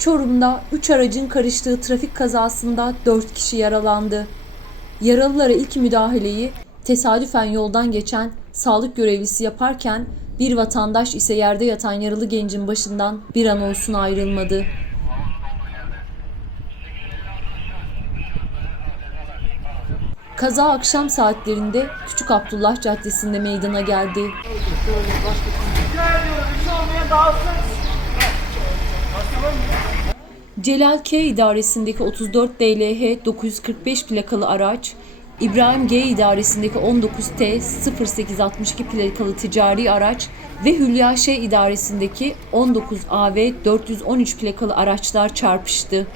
Çorum'da 3 aracın karıştığı trafik kazasında 4 kişi yaralandı. Yaralılara ilk müdahaleyi tesadüfen yoldan geçen sağlık görevlisi yaparken bir vatandaş ise yerde yatan yaralı gencin başından bir an olsun ayrılmadı. Kaza akşam saatlerinde Küçük Abdullah Caddesi'nde meydana geldi. Celal K idaresindeki 34 DLH 945 plakalı araç, İbrahim G idaresindeki 19 T 0862 plakalı ticari araç ve Hülya Ş idaresindeki 19 AV 413 plakalı araçlar çarpıştı.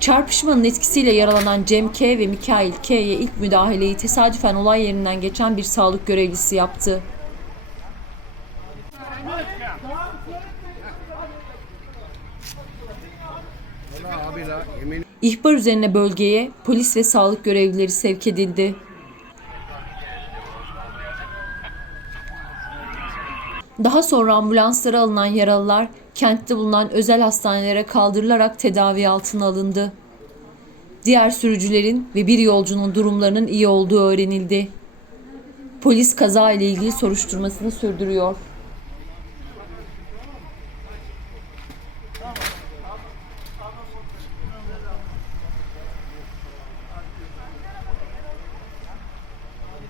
Çarpışmanın etkisiyle yaralanan Cem K ve Mikail K'ye ilk müdahaleyi tesadüfen olay yerinden geçen bir sağlık görevlisi yaptı. İhbar üzerine bölgeye polis ve sağlık görevlileri sevk edildi. Daha sonra ambulanslara alınan yaralılar kentte bulunan özel hastanelere kaldırılarak tedavi altına alındı. Diğer sürücülerin ve bir yolcunun durumlarının iyi olduğu öğrenildi. Polis kaza ile ilgili soruşturmasını sürdürüyor.